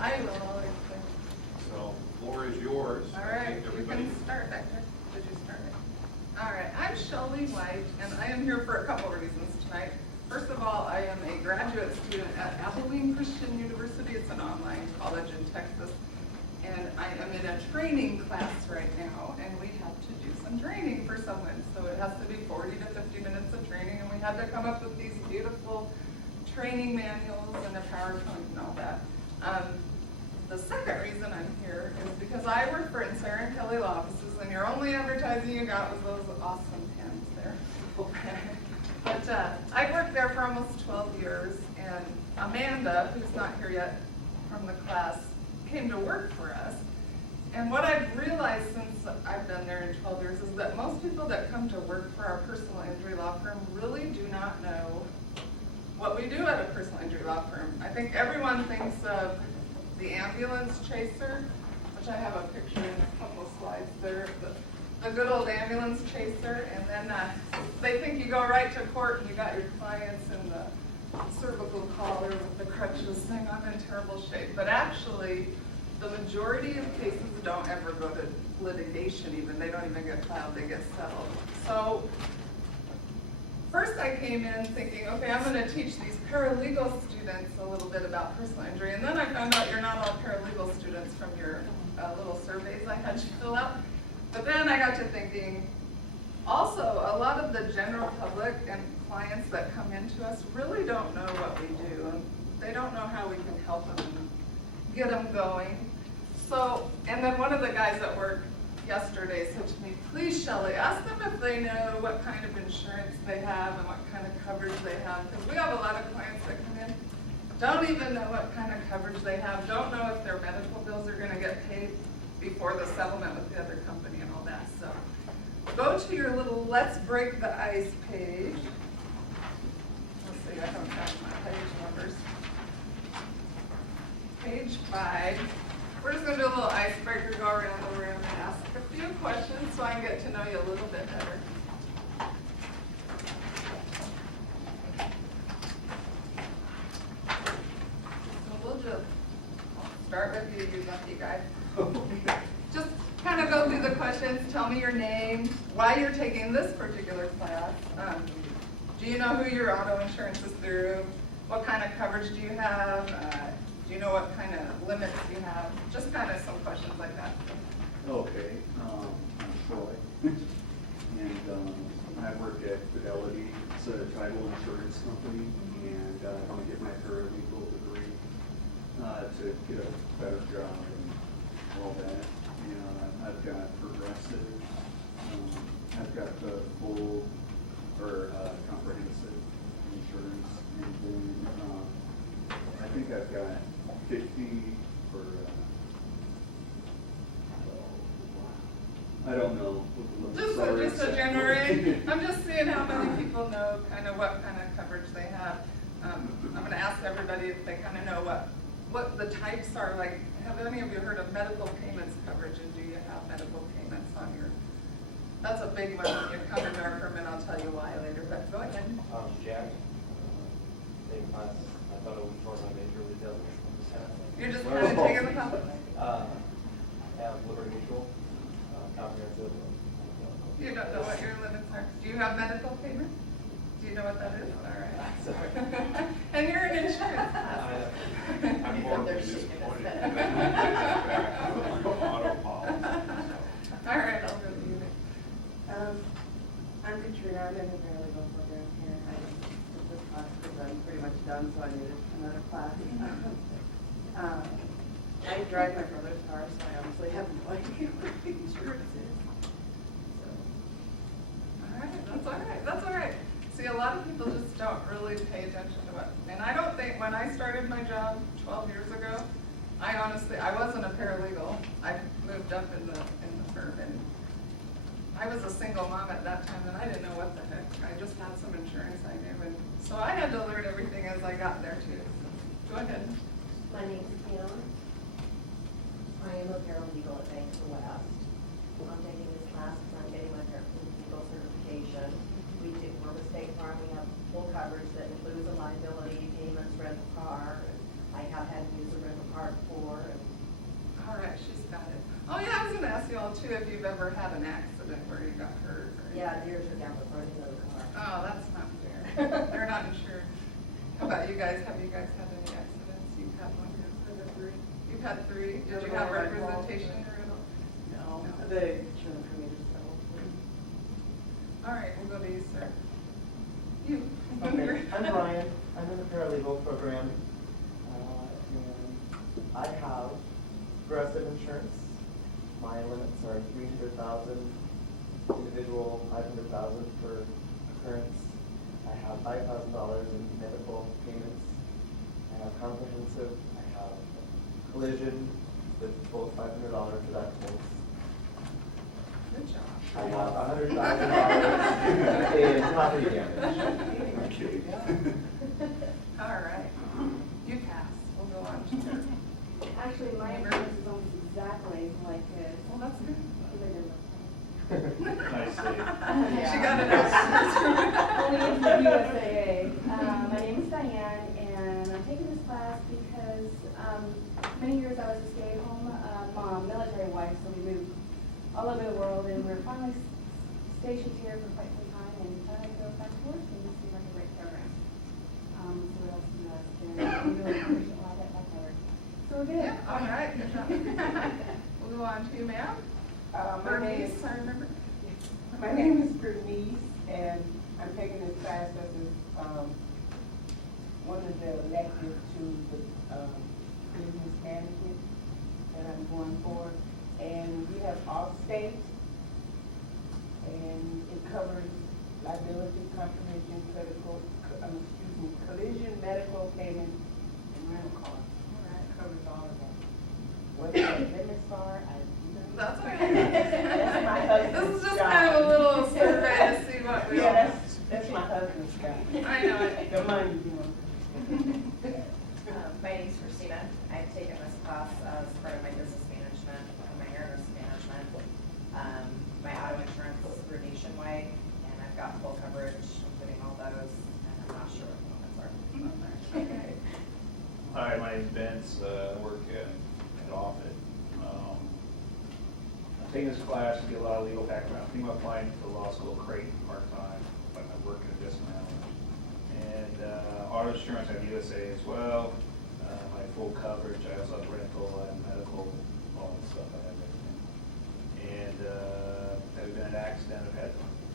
I will. So, floor is yours. All right, you Everybody. can start, Victor. Did you start it? All right, I'm Shelley White, and I am here for a couple of reasons tonight. First of all, I am a graduate student at Abilene Christian University. It's an online college in Texas. And I am in a training class right now, and we have to do some training for someone. So it has to be 40 to 50 minutes of training, and we had to come up with these beautiful training manuals and a PowerPoint and all that. The second reason I'm here is because I work for Sarah and Kelly Law Offices, and your only advertising you got was those awesome pens there. But I worked there for almost 12 years, and Amanda, who's not here yet from the class, came to work for us. And what I've realized since I've been there in 12 years is that most people that come to work for our personal injury law firm really do not know what we do at a personal injury law firm. I think everyone thinks of the ambulance chaser, which I have a picture in a couple of slides there, the good old ambulance chaser, and then they think you go right to court and you got your clients in the cervical collar with the crutches saying I'm in terrible shape. But actually, the majority of cases don't ever go to litigation even. They don't even get filed, they get settled. So first I came in thinking, okay, I'm going to teach these paralegal students a little bit about personal injury. And then I found out you're not all paralegal students from your little surveys I had you fill out. But then I got to thinking, also, a lot of the general public and clients that come into us really don't know what we do, and they don't know how we can help them and get them going. So, and then one of the guys at work yesterday said to me, please, Shelley, ask them if they know what kind of insurance they have and what kind of coverage they have, because we have a lot of clients that come in, don't even know what kind of coverage they have, don't know if their medical bills are going to get paid before the settlement with the other company and all that. So go to your little Let's Break the Ice page. Let's see, I don't have my page numbers. Page 5. We're just going to do a little icebreaker, go around the room and ask a few questions so I can get to know you a little bit better. So we'll just start with you, you lucky guy. Just kind of go through the questions. Tell me your name, why you're taking this particular class. Do you know who your auto insurance is through? What kind of coverage do you have? Do you know what kind of limits you have? Just kind of some questions like that. Okay, I'm Troy, and I work at Fidelity. It's a tribal insurance company, and I want to get my paralegal degree to get a better job and all that. And I've got Progressive, I've got the full or comprehensive insurance, and then I think I've got 50 for, I don't know. Just a general range. I'm just seeing how many people know kind of what kind of coverage they have. I'm going to ask everybody if they kind of know what the types are. Like, have any of you heard of medical payments coverage, and do you have medical payments on your? That's a big one when you come into our firm, and I'll tell you why later. But go ahead. Jack. Same class. I thought it was for my major league doesn't. You're just kind of taking the public? Have Liberty Mutual, comprehensive. You don't know what your limits are. Do you have medical payment? Do you know what that is? All right. Sorry. And you're an insurance. I'm horribly disappointed. Auto policy. All right, I'll go to you. I'm Katrina. I'm in the paralegal program here. I took this class because I'm pretty much done, so I needed another class. I drive my brother's car, so I obviously have no idea what insurance is. All right, that's all right. That's all right. See, a lot of people just don't really pay attention to it. And I don't think when I started my job 12 years ago, I wasn't a paralegal. I moved up in the firm, and I was a single mom at that time, and I didn't know what the heck. I just had some insurance I knew, and so I had to learn everything as I got there too. So, go ahead. My name is Kim. I am a paralegal at Bank of the West. I'm taking this class because I'm getting my paralegal certification. We're with State Farm. We have full coverage that includes a liability, payments, rental car. I have had to use a rental car before. too if you've ever had an accident where you got hurt. Or Yeah, deer took out the front end of the car. Oh, that's not fair. They're not insured. How about you guys? Have you guys had any accidents? You've had one? You've had three? Did you have representation or at all? No, No. the insurance company just settled. All right, we'll go to you, sir. You. Okay, I'm Ryan, I'm in the paralegal program, and I have progressive insurance. My limits are 300,000, individual 500,000 for occurrence. I have $5,000 in medical payments. I have comprehensive, I have collision with both $500 deductibles. Good job. I have $100,000 in property damage. Okay. All right. You pass. We'll go on to her. Actually, my insurance is almost exactly like his. Well, that's good. Nice save. She got it out. Only in the USAA. My name is Diane, and I'm taking this class because many years I was a stay-at-home mom, military wife, so we moved all over the world, and we're finally stationed here for quite some time, and decided to go back to work, and this seems like a great program. So what else do you ask? And we really appreciate a lot of that back there. So we're good. Yeah, all right. Good job. We'll go on to you, ma'am. My name Bernice, is, I remember. my name is Bernice, and I'm taking this class as one of the electives to the business management that I'm going for. And we have all state, and it covers liability, comprehension, collision, medical payment, and rental costs. It covers all of that. What the limits are, I do not know. That's okay. That's my husband's This is just job. kind of a little survey to see what we all. Yeah, that's my husband's job. I know it. The money, you know. My name's Christina. I've taken this class as part of my business management and my earnest management. My auto insurance is through Nationwide, and I've got full coverage, including all those, and I'm not sure what the limits are. Okay. Hi, my name's Vince, I work at Offutt. I'm taking this class to get a lot of legal background. I'm thinking about applying to law school at Creighton part-time, but I'm working at this now. And auto insurance, I have USA as well. My full coverage, I also have rental and medical, all that stuff, I have everything. And have been in an accident, I've had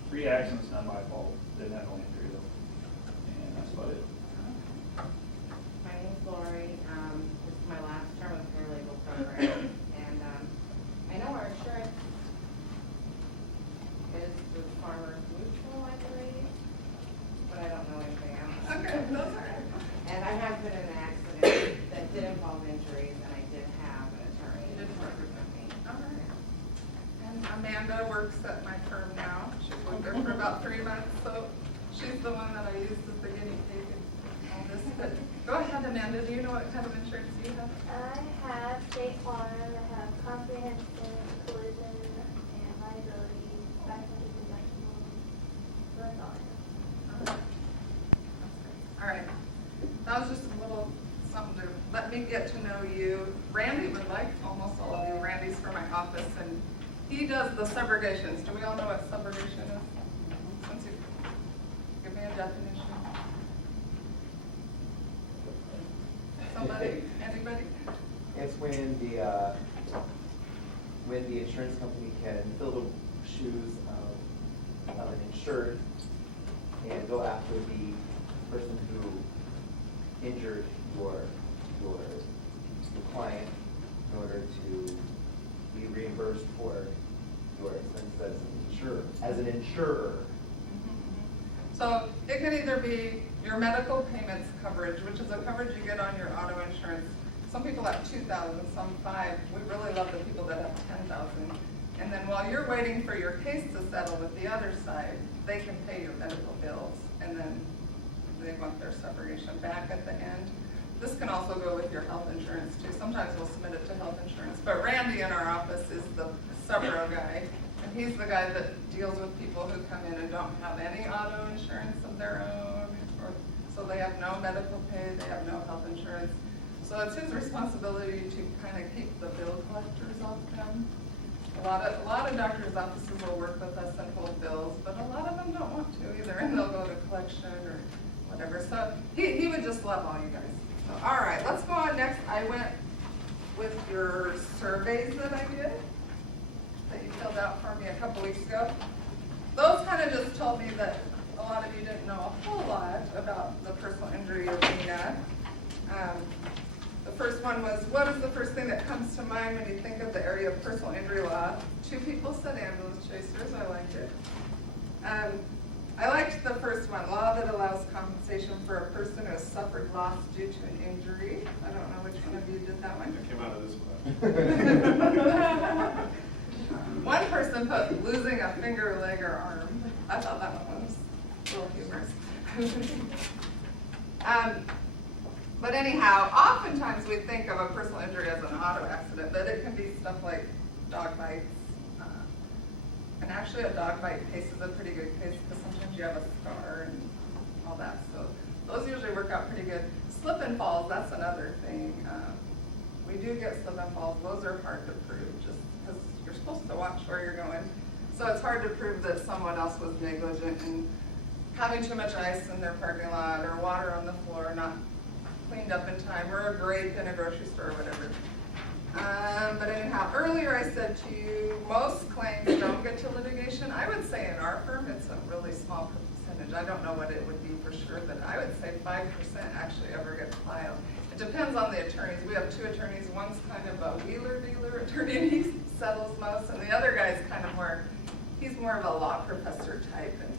3 accidents, not my fault, didn't have no injury though. And that's about it. My name's Lori. This is my last term of the paralegal program. And I know our insurance is the Farmers Mutual, I believe, but I don't know anything else. Okay, that's all right. And I have been in an accident that did involve injuries, and I did have an attorney. You did to represent me. All right. And Amanda works at my firm now. She's worked there for about 3 months, so she's the one that I used as the guinea pig and all this. But go ahead, Amanda. Do you know what kind of insurance you have? I have State Farm, I have comprehensive, collision, and liability, 500 deductibles. That's all I have. All right. That was just a little something to let me get to know you. Randy would like almost all of you. Randy's from my office, and he does the subrogations. Do we all know what subrogation is? Since you give me a definition. Somebody? Anybody? It's when the insurance company can fill the shoes of an insured and go after the person who injured your client in order to be reimbursed for your expenses as an insurer. So it could either be your medical payments coverage, which is a coverage you get on your auto insurance. Some people have 2,000, some 5. We really love the people that have 10,000. And then while you're waiting for your case to settle with the other side, they can pay your medical bills, and then they want their subrogation back at the end. This can also go with your health insurance too. Sometimes we'll submit it to health insurance, but Randy in our office is the subro guy, and he's the guy that deals with people who come in and don't have any auto insurance of their own, or so they have no medical pay, they have no health insurance. So it's his responsibility to kind of keep the bill collectors off them. A lot of doctors' offices will work with us and hold bills, but a lot of them don't want to either, and they'll go to collection or whatever. So he would just love all you guys. So, all right, let's go on next. I went with your surveys that I did, that you filled out for me a couple weeks ago. Those kind of just told me that a lot of you didn't know a whole lot about the personal injury arena. The first one was, what is the first thing that comes to mind when you think of the area of personal injury law? 2 people said ambulance chasers. I liked it. I liked the first one, law that allows compensation for a person who has suffered loss due to an injury. I don't know which one of you did that one. It came out of this one. One person put losing a finger, leg, or arm. I thought that one was a little humorous. But anyhow, oftentimes we think of a personal injury as an auto accident, but it can be stuff like dog bites. And actually a dog bite case is a pretty good case because sometimes you have a scar and all that. So those usually work out pretty good. Slip and falls, that's another thing. We do get slip and falls. Those are hard to prove just because you're supposed to watch where you're going. So it's hard to prove that someone else was negligent in having too much ice in their parking lot or water on the floor, not cleaned up in time, or a grape in a grocery store or whatever. But anyhow, earlier I said to you, most claims don't get to litigation. I would say in our firm, it's a really small percentage. I don't know what it would be for sure, but I would say 5% actually ever get filed. It depends on the attorneys. We have 2 attorneys. One's kind of a wheeler-dealer attorney, and he settles most, and the other guy's kind of more, he's more of a law professor type, and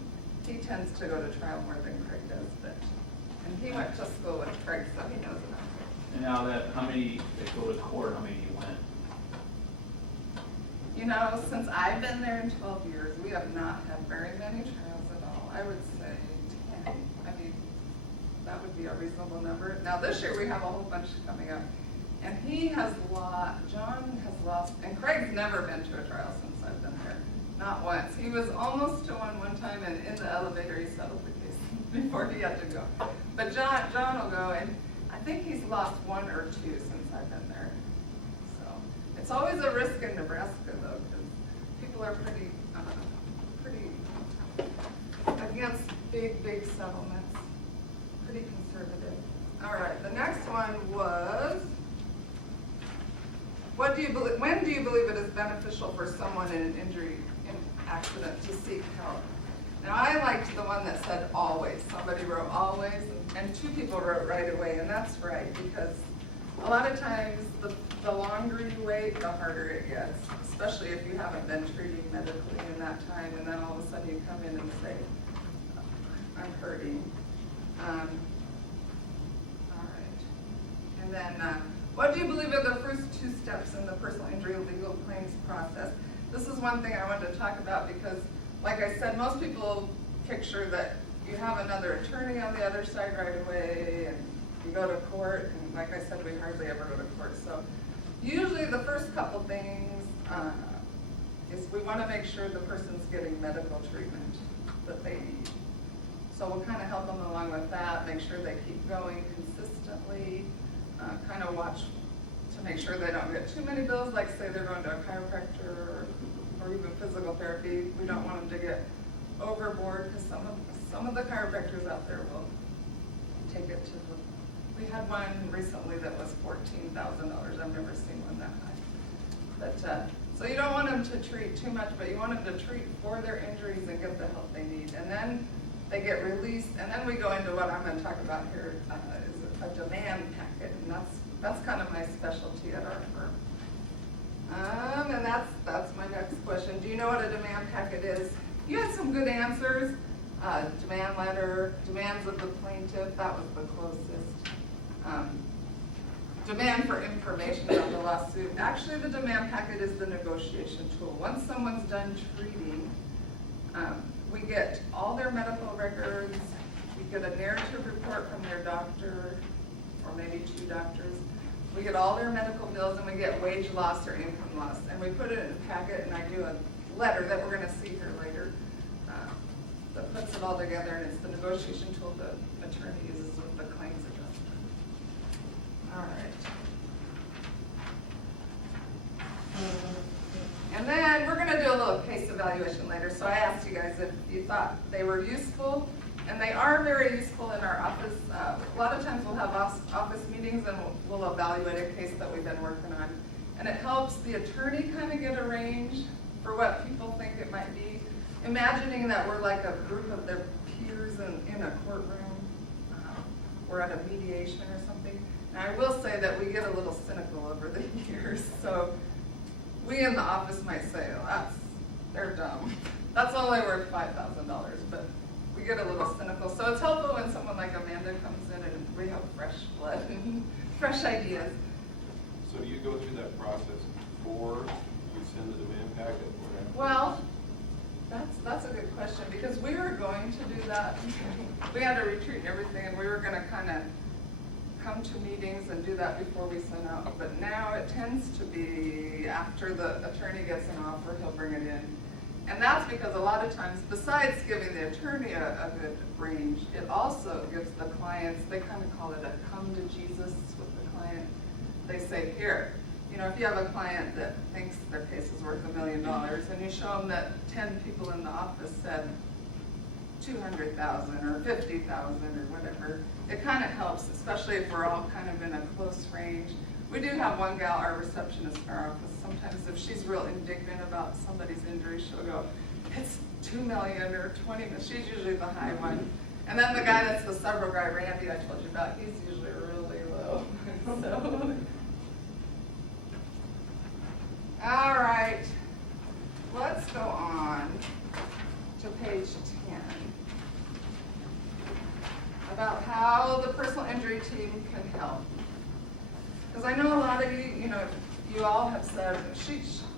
he tends to go to trial more than Craig does, and he went to school with Craig, so he knows about it. And now that, how many that go to court, how many you went? You know, since I've been there in 12 years, we have not had very many trials at all. I would say 10. I mean, that would be a reasonable number. Now this year we have a whole bunch coming up. And he has John has lost, and Craig's never been to a trial since I've been there. Not once. He was almost to one time, and in the elevator he settled the case before he had to go. But John will go, and I think he's lost 1 or 2 since I've been there. So it's always a risk in Nebraska, though, because people are pretty against big settlements, pretty conservative. All right, the next one was, when do you believe it is beneficial for someone in an injury accident to seek help? Now, I liked the one that said always. Somebody wrote always, and 2 people wrote right away, and that's right, because a lot of times the longer you wait, the harder it gets, especially if you haven't been treating medically in that time, and then all of a sudden you come in and say, I'm hurting. All right. And then, what do you believe are the first 2 steps in the personal injury legal claims process? This is one thing I wanted to talk about because, like I said, most people picture that you have another attorney on the other side right away and you go to court, and like I said, we hardly ever go to court. So usually the first couple things is we want to make sure the person's getting medical treatment that they need. So we'll kind of help them along with that, make sure they keep going consistently, kind of watch to make sure they don't get too many bills, like say they're going to a chiropractor or even physical therapy. We don't want them to get overboard because some of the chiropractors out there will take it to we had one recently that was $14,000. I've never seen one that high. But so you don't want them to treat too much, but you want them to treat for their injuries and get the help they need. And then they get released, and then we go into what I'm going to talk about here is a demand packet, and that's kind of my specialty at our firm. And that's my next question. Do you know what a demand packet is? You had some good answers. Demand letter, demands of the plaintiff, that was the closest. Demand for information about the lawsuit. Actually, the demand packet is the negotiation tool. Once someone's done treating, we get all their medical records, we get a narrative report from their doctor, or maybe 2 doctors. We get all their medical bills, and we get wage loss or income loss. And we put it in a packet, and I do a letter that we're going to see here later that puts it all together, and it's the negotiation tool the attorney uses with the claims adjuster. All right. And then evaluation later, so I asked you guys if you thought they were useful, and they are very useful in our office. A lot of times we'll have office meetings and we'll evaluate a case that we've been working on. And it helps the attorney kind of get a range for what people think it might be. Imagining that we're like a group of their peers in a courtroom, or at a mediation or something. And I will say that we get a little cynical over the years, so we in the office might say, oh, they're dumb. That's only worth $5,000, but we get a little cynical. So it's helpful when someone like Amanda comes in and we have fresh blood and fresh ideas. So do you go through that process before you send the demand packet? Or after? Well, that's a good question, because we were going to do that. We had a retreat and everything, and we were gonna kind of come to meetings and do that before we send out. But now it tends to be after the attorney gets an offer, he'll bring it in. And that's because a lot of times, besides giving the attorney a good range, it also gives the clients, they kind of call it a come to Jesus with the client. They say, here, you know, if you have a client that thinks their case is worth $1 million and you show them that 10 people in the office said 200,000 or 50,000 or whatever, it kind of helps, especially if we're all kind of in a close range. We do have one gal, our receptionist in our office, sometimes if she's real indignant about somebody's injury, she'll go, it's 2 million or 20 million. She's usually the high one. And then the guy that's the suburb guy, Randy, I told you about, he's usually really low. So. All right, let's go on to page 10. About how the personal injury team can help. Because I know a lot of you, you know, you all have said,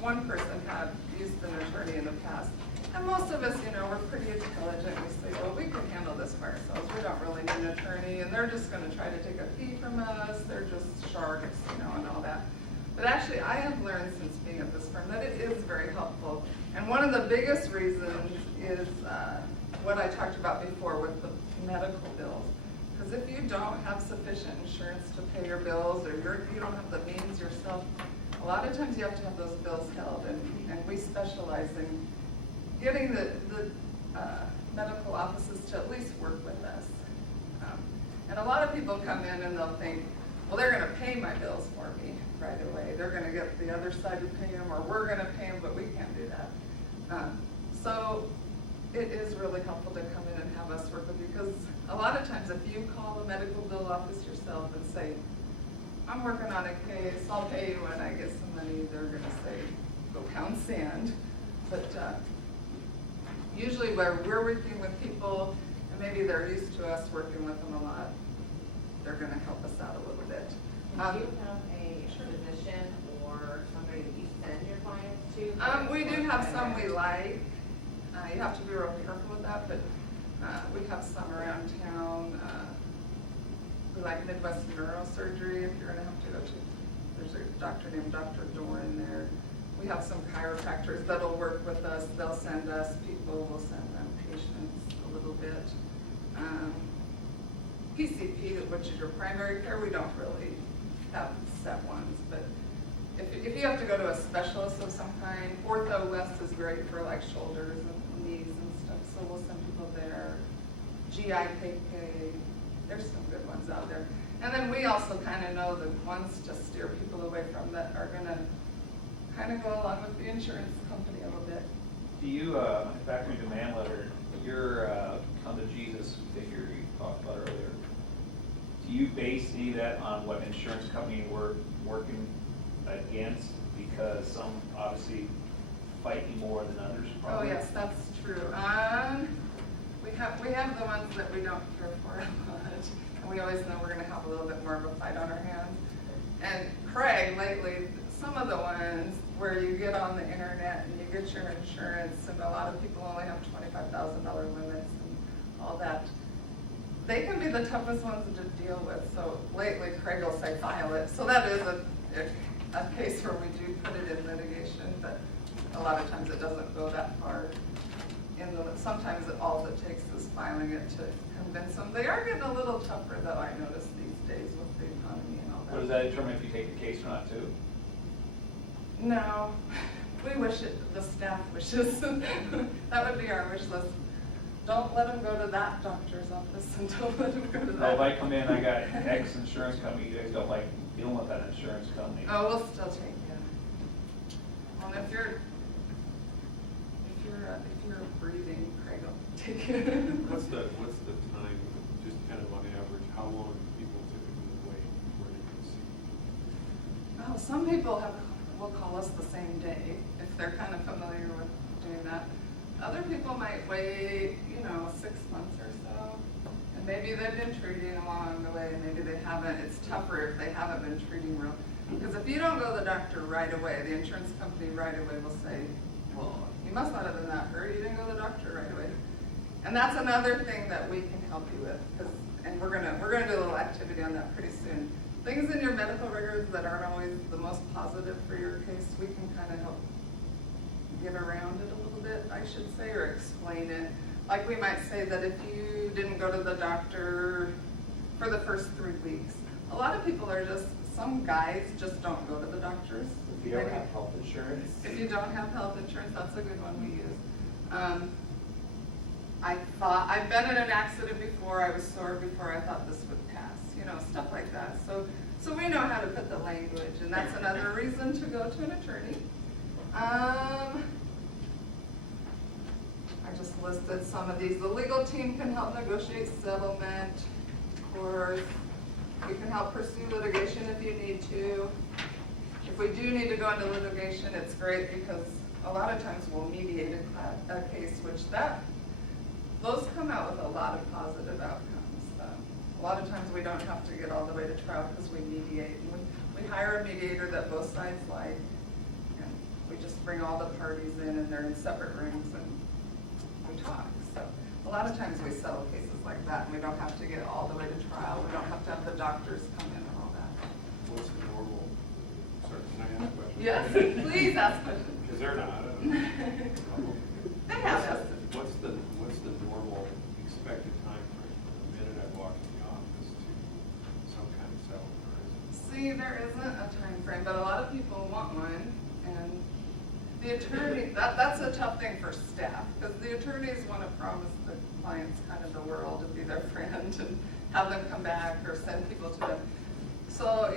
one person had used an attorney in the past. And most of us, you know, we're pretty intelligent. We say, well, we can handle this by ourselves. We don't really need an attorney, and they're just going to try to take a fee from us. They're just sharks, you know, and all that. But actually, I have learned since being at this firm that it is very helpful. And one of the biggest reasons is what I talked about before with the medical bills. Because if you don't have sufficient insurance to pay your bills, or you don't have the means yourself, a lot of times you have to have those bills held. And we specialize in getting the medical offices to at least work with us. And a lot of people come in and they'll think, well, they're going to pay my bills for me right away. They're going to get the other side to pay them, or we're going to pay them, but we can't do that. So it is really helpful to come in and have us work with you, because a lot of times if you call the medical bill office yourself and say, I'm working on a case, I'll pay you when I get some money, they're going to say, go pound sand. But usually where we're working with people, and maybe they're used to us working with them a lot, they're going to help us out a little bit. Do you have a physician or somebody that you send your clients to? We do have some we like. You have to be real careful with that, but we have some around town. We like Midwest Neurosurgery, if you're going to have to go to. There's a doctor named Dr. Doran there. We have some chiropractors that'll work with us. They'll send us people, we'll send them patients a little bit. PCP, which is your primary care, we don't really have set ones, but if you have to go to a specialist of some kind, Ortho West is great for like shoulders and knees and stuff, so we'll send people there. GIKK, there's some good ones out there. And then we also kind of know the ones to steer people away from that are going to kind of go along with the insurance company a little bit. Do you, back in your demand letter, your come to Jesus figure you talked about earlier, do you base any of that on what insurance company we're working against? Because some obviously fight you more than others, probably. Oh yes, that's true. We have the ones that we don't care for much, and we always know we're going to have a little bit more of a fight on our hands. And Craig, lately, some of the ones where you get on the internet and you get your insurance, and a lot of people only have $25,000 limits and all that, they can be the toughest ones to deal with. So lately, Craig will say, file it. So that is a case where we do put it in litigation, but a lot of times it doesn't go that far. Sometimes all it takes is filing it to convince them. They are getting a little tougher, though, I notice these days with the economy and all that. What does that determine if you take the case or not, too? No, we wish it, the staff wishes. That would be our wish list. Don't let them go to that doctor's office and don't let them go to Oh, that. if I come in, I got X insurance company, you guys don't like dealing with that insurance company. Oh, we'll still take you. Well, if you're breathing, Craig will take you. What's the time, just kind of on average, how long do people typically wait before they can see? Oh, some people will call us the same day if they're kind of familiar with doing that. Other people might wait, 6 months or so. And maybe they've been treating along the way, maybe they haven't. It's tougher if they haven't been treating real. Because if you don't go to the doctor right away, the insurance company right away will say, well, you must not have been that hurt, you didn't go to the doctor right away. And that's another thing that we can help you with, and we're gonna do a little activity on that pretty soon. Things in your medical records that aren't always the most positive for your case, we can kind of help get around it a little bit, I should say, or explain it. Like we might say that if you didn't go to the doctor for the first 3 weeks, a lot of people are some guys just don't go to the doctors. If you don't have health insurance. If you don't have health insurance, that's a good one we use. I've been in an accident before, I was sore before, I thought this would pass, stuff like that. So we know how to put the language, and that's another reason to go to an attorney. I just listed some of these. The legal team can help negotiate settlement, of course. We can help pursue litigation if you need to. If we do need to go into litigation, it's great because a lot of times we'll mediate a case, those come out with a lot of positive outcomes. A lot of times we don't have to get all the way to trial because we mediate. And we hire a mediator that both sides like, and we just bring all the parties in and they're in separate rooms and we talk. So a lot of times we settle cases like that and we don't have to get all the way to trial. We don't have to have the doctors come in and all that. What's the normal, sorry, can I ask a question? Yes, please ask questions. Is there not? They have us. What's the normal expected time frame from the minute I walk in the office to some kind of settlement, or is it? See, there isn't a time frame, but a lot of people want one, and the attorney, that's a tough thing for staff, because the attorneys want to promise the clients kind of the world and be their friend and have them come back or send people to them. So,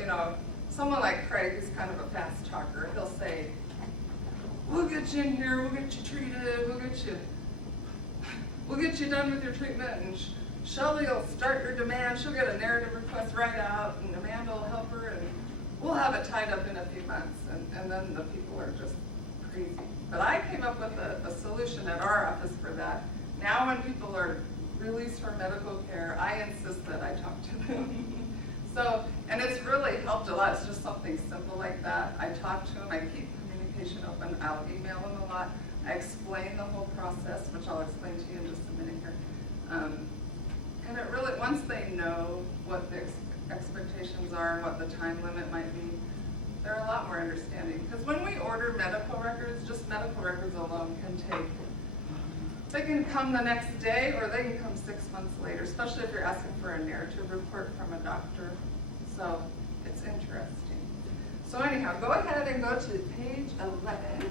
someone like Craig, who's kind of a fast talker, he'll say, we'll get you in here, we'll get you treated, we'll get you done with your treatment, and Shelley will start your demand, she'll get a narrative request right out, and Amanda will help her, and we'll have it tied up in a few months, and then the people are just crazy. But I came up with a solution at our office for that. Now when people are released from medical care, I insist that I talk to them. So, and it's really helped a lot. It's just something simple like that. I talk to them, I keep communication open, I'll email them a lot. I explain the whole process, which I'll explain to you in just a minute here. And it really, once they know what the expectations are and what the time limit might be, they're a lot more understanding. Because when we order medical records, just medical records alone they can come the next day or they can come 6 months later, especially if you're asking for a narrative report from a doctor. So it's interesting. So anyhow, go ahead and go to page 11.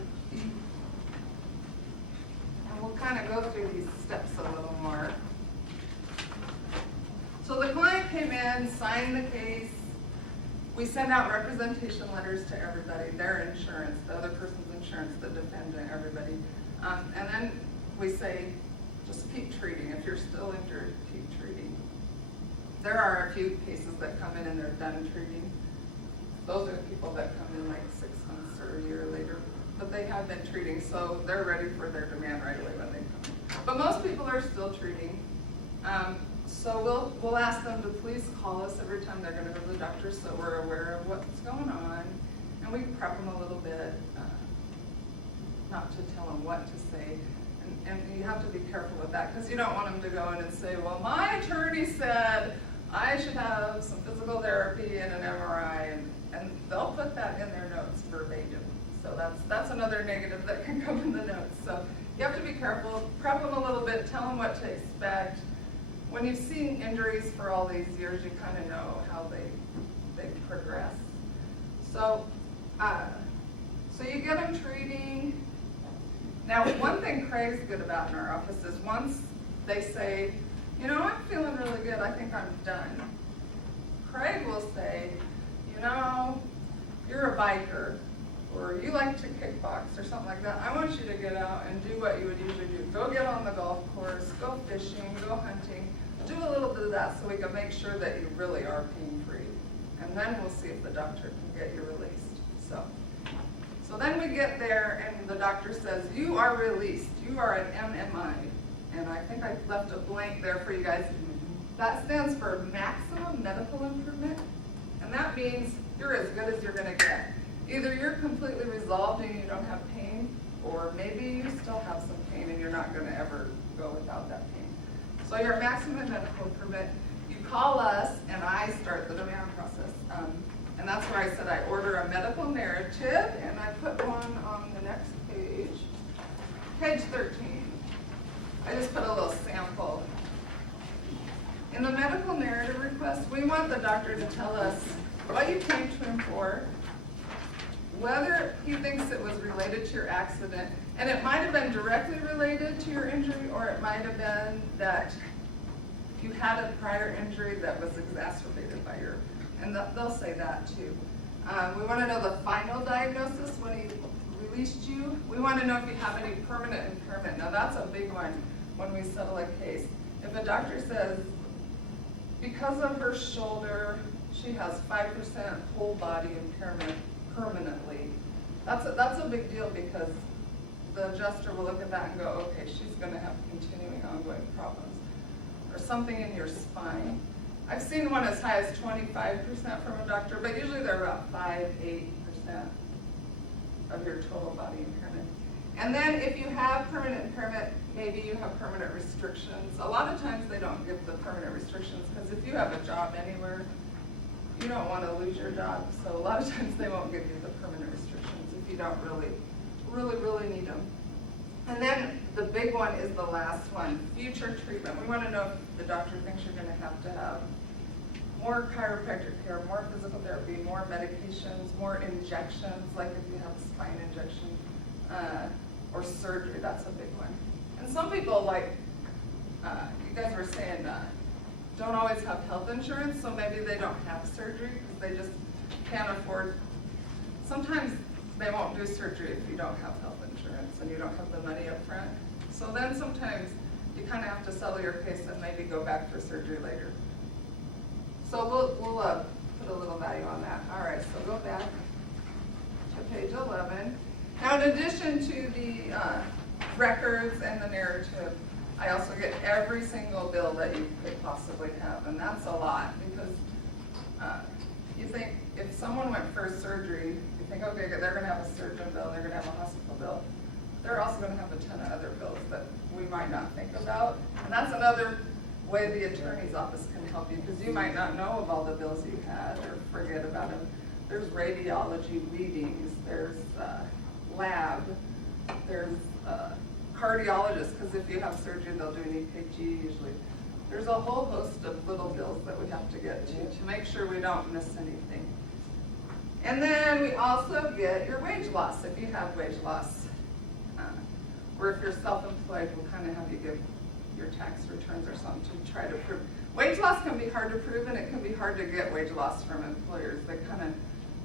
And we'll kind of go through these steps a little more. So the client came in, signed the case. We send out representation letters to everybody, their insurance, the other person's insurance, the defendant, everybody. And then we say, just keep treating. If you're still injured, keep treating. There are a few cases that come in and they're done treating. Those are the people that come in like 6 months or a year later. But they have been treating, so they're ready for their demand right away when they come in. But most people are still treating. So we'll ask them to please call us every time they're going to go to the doctor so we're aware of what's going on. And we prep them a little bit, not to tell them what to say. And you have to be careful with that because you don't want them to go in and say, well, my attorney said I should have some physical therapy and an MRI. And they'll put that in their notes verbatim. So that's another negative that can come in the notes. So you have to be careful, prep them a little bit, tell them what to expect. When you've seen injuries for all these years, you kind of know how they progress. So you get them treating. Now, one thing Craig's good about in our office is once they say, you know, I'm feeling really good, I think I'm done. Craig will say, you know, you're a biker, or you like to kickbox or something like that. I want you to get out and do what you would usually do. Go get on the golf course, go fishing, go hunting, do a little bit of that so we can make sure that you really are pain-free. And then we'll see if the doctor can get you released. So then we get there and the doctor says, you are released. You are an MMI. And I think I left a blank there for you guys. That stands for maximum medical improvement. And that means you're as good as you're gonna get. Either you're completely resolved and you don't have pain, or maybe you still have some pain and you're not gonna ever go without that pain. So your maximum medical improvement, you call us and I start the demand process. And that's where I said I order a medical narrative, and I put one on the next page, page 13. I just put a little sample. In the medical narrative request, we want the doctor to tell us what you came to him for, whether he thinks it was related to your accident, and it might have been directly related to your injury, or it might have been that you had a prior injury that was exacerbated by your, and they'll say that too. We want to know the final diagnosis when he released you. We want to know if you have any permanent impairment. Now that's a big one when we settle a case. If a doctor says, because of her shoulder, she has 5% whole body impairment permanently, that's a big deal, because the adjuster will look at that and go, okay, she's going to have continuing ongoing problems. Or something in your spine. I've seen one as high as 25% from a doctor, but usually they're about 5-8% of your total body impairment. And then if you have permanent impairment, maybe you have permanent restrictions. A lot of times they don't give the permanent restrictions, because if you have a job anywhere, you don't want to lose your job. So a lot of times they won't give you the permanent restrictions if you don't really need them. And then the big one is the last one, future treatment. We want to know if the doctor thinks you're going to have more chiropractic care, more physical therapy, more medications, more injections, like if you have a spine injection, or surgery. That's a big one. And some people, like you guys were saying, don't always have health insurance, so maybe they don't have surgery because they just can't afford. Sometimes they won't do surgery if you don't have health insurance and you don't have the money up front. So then sometimes you kind of have to settle your case and maybe go back for surgery later. So we'll put a little value on that. All right, so go back to page 11. Now, in addition to the records and the narrative, I also get every single bill that you could possibly have, and that's a lot, because you think if someone went for surgery, you think, okay, they're going to have a surgeon bill, they're going to have a hospital bill. They're also going to have a ton of other bills that we might not think about, and that's another way the attorney's office can help you, because you might not know of all the bills you had or forget about them. There's radiology readings, there's lab, there's cardiologist, because if you have surgery, they'll do an EKG usually. There's a whole host of little bills that we have to get to make sure we don't miss anything. And then we also get your wage loss, if you have wage loss. Or if you're self-employed, we'll kind of have you give your tax returns or something to try to prove. Wage loss can be hard to prove, and it can be hard to get wage loss from employers. They kind of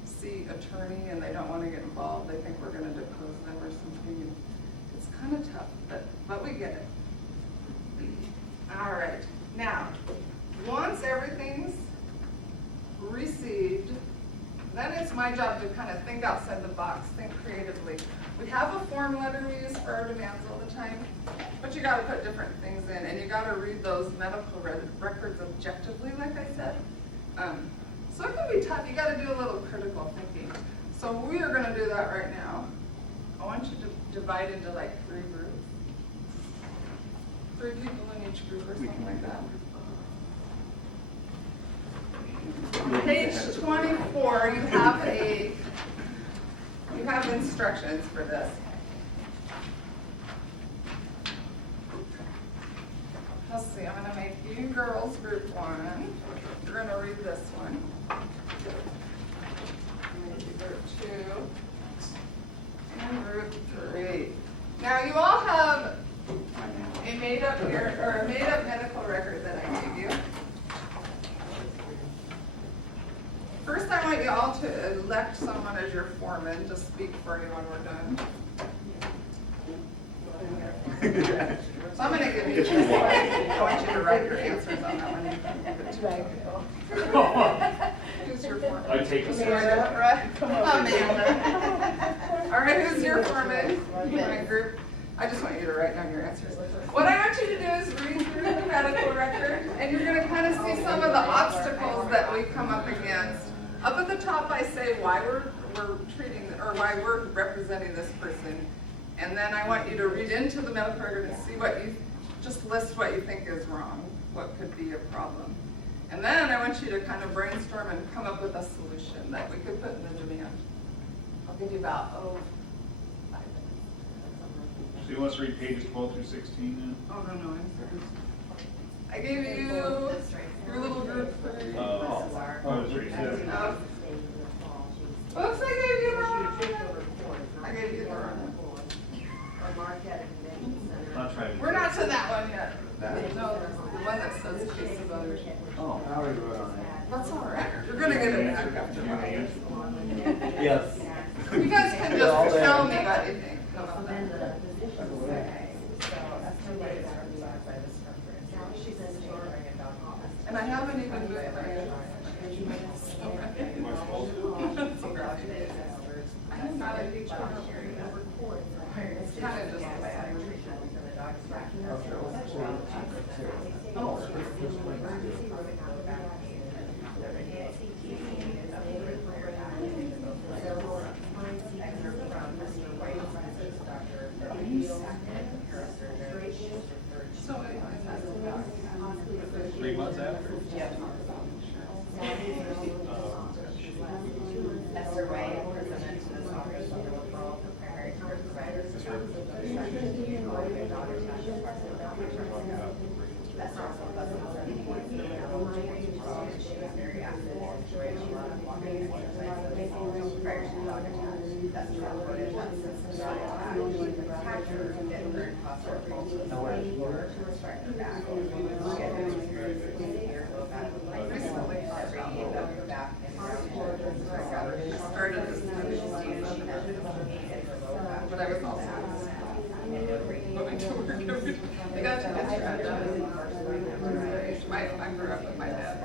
see attorney and they don't want to get involved. They think we're going to depose them or something. It's kind of tough, but we get it. All right. Now, once everything's received, then it's my job to kind of think outside the box, think creatively. We have a form letter we use for our demands all the time, but you got to put different things in, and you got to read those medical records objectively, like I said. So it can be tough. You got to do a little critical thinking. So we are going to do that right now. I want you to divide into like 3 groups. 3 people in each group or something like that. On page 24, you have instructions for this. Let's see, I'm going to make you girls group 1. You're going to read this one. Maybe group 2. Norman, just speak for you when we're done. So I'm gonna give you, I want you to write your answers on that one. Who's your foreman? I take a Amanda, right? Amanda. All right, who's your foreman in my group? I just want you to write down your answers. What I want you to do is read through the medical record, and you're gonna kind of see some of the obstacles that we come up against. Up at the top, I say why we're treating, or why we're representing this person. And then I want you to read into the medical record and see what you, just list what you think is wrong, what could be a problem. And then I want you to kind of brainstorm and come up with a solution that we could put in the demand. I'll give you about, 5 minutes. So you want us to read pages 12 through 16 then? Oh, no, I'm sorry. I gave you your little group. Oh, it's right there. Oops, I gave you the wrong one. I gave you the wrong one. Not trying to. We're not to that one yet. That? No, the one that says case of others. Oh, I already wrote on that. That's all right. You're gonna get it back after a while. Yes. You guys can just tell me what you think about that. And I haven't even moved my. I am not a huge fan of hearing that report. It's kind of just. So, 3 months after? Esther Way presented to this office on the referral for primary care providers. Esther also doesn't she was very active, enjoyed a lot of walking exercises prior to the dog attack. Esther reported that since the dog attack, she attacked her, bit her, and caused her to fall to the floor to strike her back. She had been experiencing severe low back pain, Recently. every of her back and around her. She started this but I was also. Going to work every day. I got to get your done. I grew up with my dad.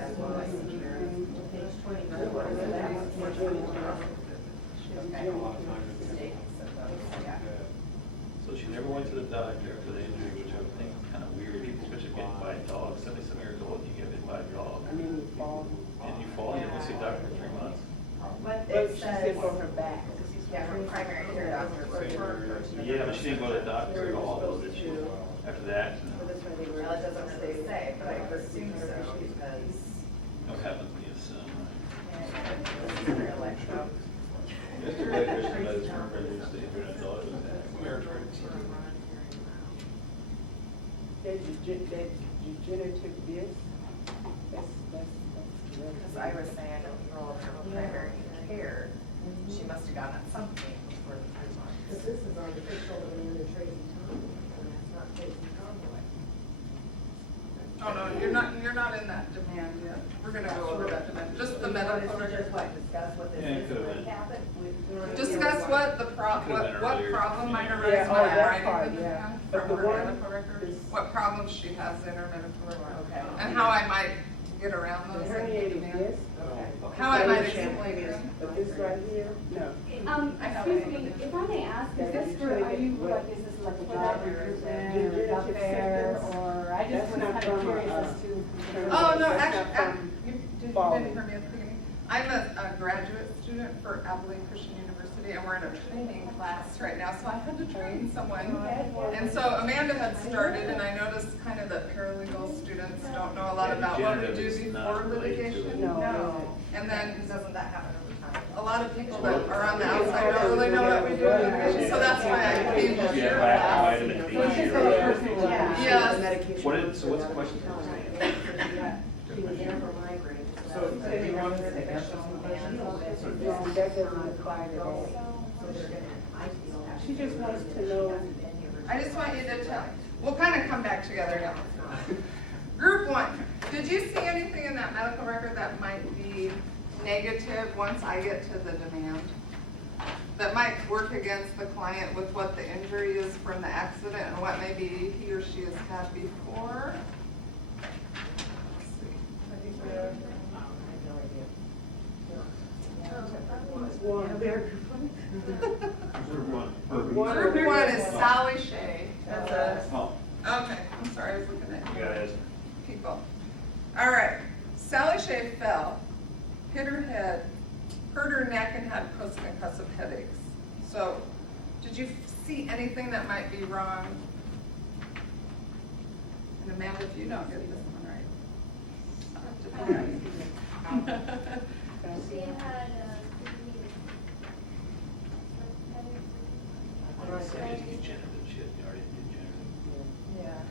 So she never went to the doctor for the injury, which I would think is kind of weird, especially getting by a dog. 70-some years old, you get bit by a dog. I mean, you fall. Didn't you fall? You didn't see a doctor for 3 months? But But it she said says, for her back. yeah, her primary care doctor. Yeah, but she didn't go to the doctor at all, though, did she? After the accident? Well, it doesn't really say, but I presume so because What happens when you assume, right? this is real life stuff. Yesterday, Christian let his friend reduce the injured and thought it was that. That degenerative disc, that's Because I was saying, enrolled in primary care, she must have gotten something for the 3 months. Because this is on the official Amanda Tracy Tomlin, and that's not Tracy Tomlin. Oh, no, you're not in that demand yet. We're gonna go over that demand, just the medical Just record. what, discuss what this Yeah, it is, could've what been. happened with. Discuss what the Could've been what earlier. problem I Yeah, raised oh, when I'm that writing part, the yeah. demand But from the her one medical record. is- What problems she has in her medical record. Okay. And how I might get around the those in the herniated demand. disc. How I might explain it. But this right here, no. Excuse me, if I may ask, is this for, are you, like, is this like a job recruitment or a job fair, or I just was That's kind of not from, curious as to. Oh, no, That's actually, not from you didn't Bali. hear me at the beginning. I'm a graduate student for Abilene Christian University, and we're in a training class right now, so I had to train someone. And so Amanda had started, and I noticed kind of that paralegal students don't know a lot about what we do Degenerative is not before related to it. litigation. No. And then Doesn't that happen over time? a lot of people that are on the outside don't really know what we do in litigation, so that's why I came to Yeah, your black class. vitamin D. So it's just for a personal. Yes. What is, so what's the question for Stan? She was there for migraine. So you said you wanted to answer some questions? That doesn't apply to that. She just wants to know. I just want you to tell, we'll kind of come back together now. Group 1, did you see anything in that medical record that might be negative once I get to the demand? that might work against the client with what the injury is from the accident and what maybe he or she has had before. Let's see. I think we're, I have no idea. Group one is Sally Shay. That's a, Oh, okay, I'm sorry, I was looking at You got it. people. All right, Sally Shay fell, hit her head, hurt her neck, and had post-concussive headaches. So, did you see anything that might be wrong? And Amanda, if you don't get this one right, I'll have to be right. She had, I want to say it's degenerative, she had already degenerative. yeah.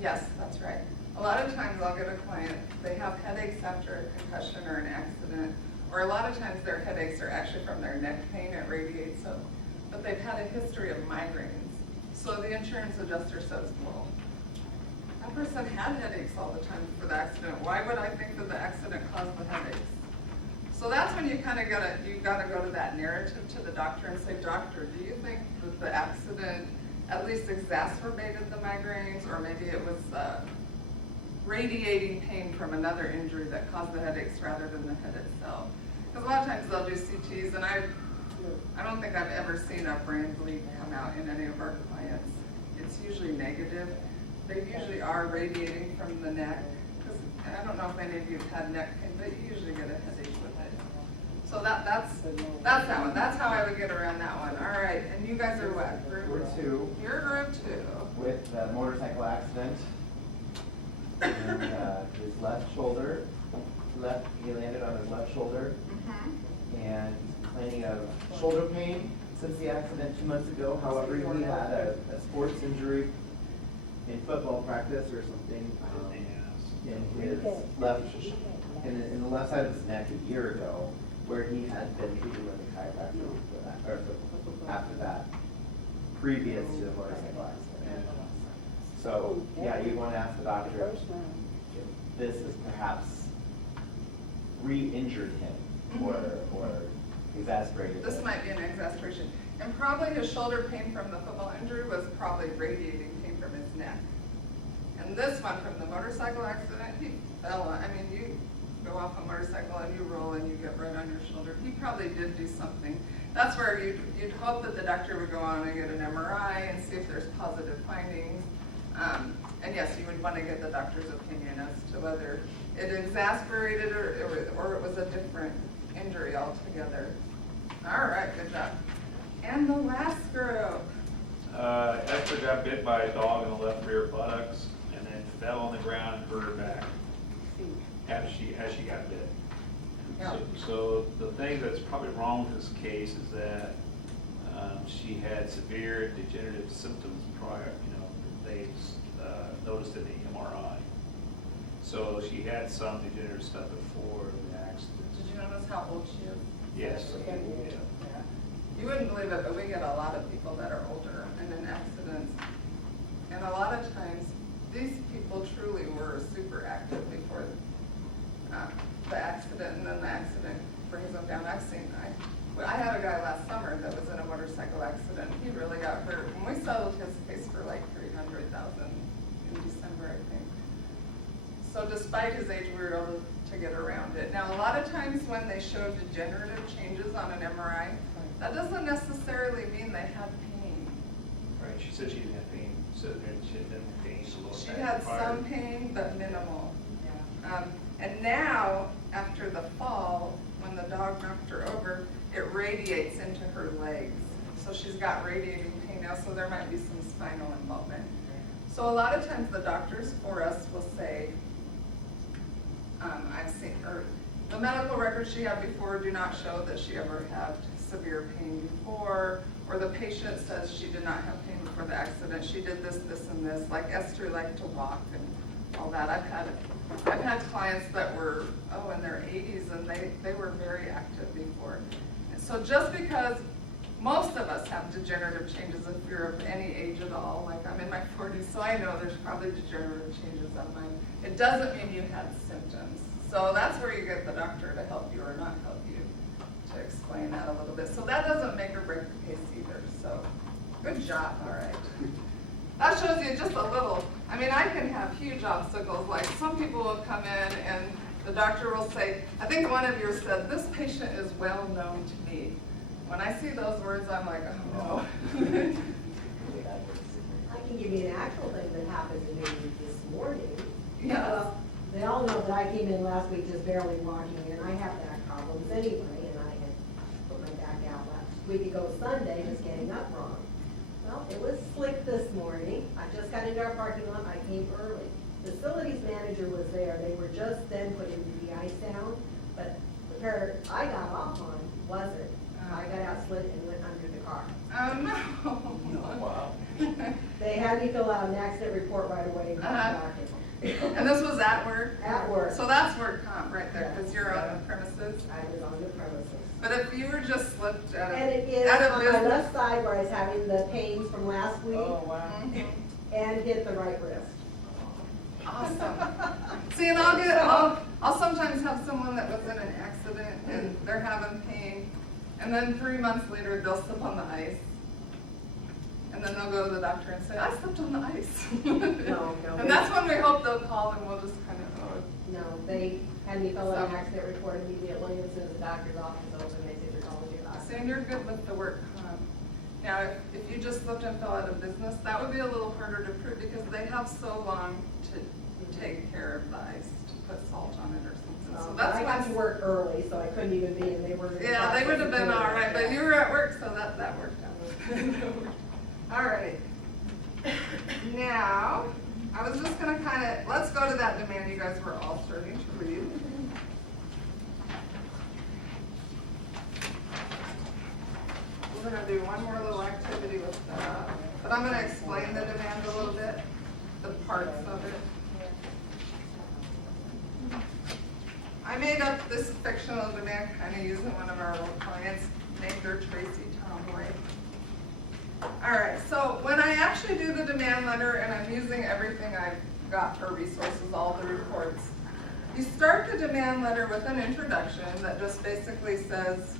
Yes, that's right. A lot of times I'll get a client, they have headaches after a concussion or an accident, or a lot of times their headaches are actually from their neck pain, it radiates up, but they've had a history of migraines. So the insurance adjuster says, well, that person had headaches all the time for the accident. Why would I think that the accident caused the headaches? So that's when you kind of gotta go to that narrative to the doctor and say, doctor, do you think that the accident at least exacerbated the migraines, or maybe it was radiating pain from another injury that caused the headaches rather than the head itself? Because a lot of times they'll do CTs, and I don't think I've ever seen a brain bleed come out in any of our clients. It's usually negative. They usually are radiating from the neck. Because I don't know if any of you have had neck pain, but you usually get a headache with it. So that's that one. That's how I would get around that one. All right, and you guys are what? Group 2. You're group 2. With the motorcycle accident. And his left shoulder, he landed on his left shoulder. And he's complaining of shoulder pain since the accident 2 months ago. However, he had a sports injury in football practice or something in his left, in the left side of his neck a year ago, where he had been treated with a chiropractor before that, or after that, previous to the motorcycle accident. So, yeah, you want to ask the doctor if this has perhaps re-injured him or exacerbated This it. might be an exacerbation. And probably his shoulder pain from the football injury was probably radiating pain from his neck. And this one from the motorcycle accident, he fell on, I mean, you go off a motorcycle and you roll and you get right on your shoulder. He probably did do something. That's where you'd hope that the doctor would go on and get an MRI and see if there's positive findings. And yes, you would want to get the doctor's opinion as to whether it exacerbated or it was a different injury altogether. All right, good job. And the last group. Esther got bit by a dog in the left rear buttocks and then fell on the ground and hurt her back as she got bit. Yeah. So the thing that's probably wrong with this case is that she had severe degenerative symptoms prior, they noticed in the MRI. So she had some degenerative stuff before the accident. Did you notice how old she is? Yes. Yeah. You wouldn't believe it, but we get a lot of people that are older and in accidents. And a lot of times, these people truly were super active before the accident, and then the accident brings them down. I had a guy last summer that was in a motorcycle accident. He really got hurt. And we settled his case for like $300,000 in December, I think. So despite his age, we were able to get around it. Now, a lot of times when they show degenerative changes on an MRI, that doesn't necessarily mean they had pain. Right, she said she didn't have pain, so she didn't have pain. She had some pain, but minimal. And now, after the fall, when the dog knocked her over, it radiates into her legs. So she's got radiating pain now, so there might be some spinal involvement. So a lot of times the doctors for us will say, the medical records she had before do not show that she ever had severe pain before, or the patient says she did not have pain before the accident. She did this, this, and this. Like Esther liked to walk and all that. I've had clients that were in their 80s and they were very active before. And so just because most of us have degenerative changes if you're of any age at all, like I'm in my 40s, so I know there's probably degenerative changes on mine. It doesn't mean you had symptoms. So that's where you get the doctor to help you or not help you. to explain that a little bit. So that doesn't make or break the case either, so good job, all right. That shows you just a little, I mean, I can have huge obstacles, like some people will come in and the doctor will say, I think one of yours said, this patient is well known to me. When I see those words, I'm like, oh no. I can give you an actual thing that happened to me this morning. Yeah. They all know that I came in last week just barely walking in. I have back problems anyway, and I had put my back out last week ago Sunday, just getting up wrong. Well, it was slick this morning. I just got into our parking lot. I came early. Facilities manager was there. They were just then putting the ice down, but the pair I got off on wasn't. I got out, slid, and went under the car. Oh no. Wow. They had me fill out an accident report right away. And And this was at work? At work. So that's work comp right there, because you're on the premises. I was on the premises. But if you were just slipped out of, And it is out of on my business. left side where I was having the pains from last week Oh, wow. and hit the right wrist. Awesome. See, and I'll sometimes have someone that was in an accident and they're having pain, and then 3 months later, they'll slip on the ice. And then they'll go to the doctor and say, I slipped on the ice. No. And that's when we hope they'll call and we'll just kind of, oh. No, they had me fill out an accident report immediately as soon as the doctor's office opened. They said, you're calling your doctor. So you're good with the work comp. Now, if you just slipped and fell out of business, that would be a little harder to prove because they have so long to take care of the ice, to put salt on it or something. So that's I why. got to work early, so I couldn't even be, and they were. Yeah, they would have been all right, but you were at work, so that worked out. All right. Now, I was just gonna let's go to that demand you guys were all starting to read. We're gonna do one more little activity with that, but I'm gonna explain the demand a little bit, the parts of it. I made up this fictional demand kind of using one of our old clients named her Tracy Tomboy. All right, so when I actually do the demand letter and I'm using everything I've got for resources, all the reports, you start the demand letter with an introduction that just basically says,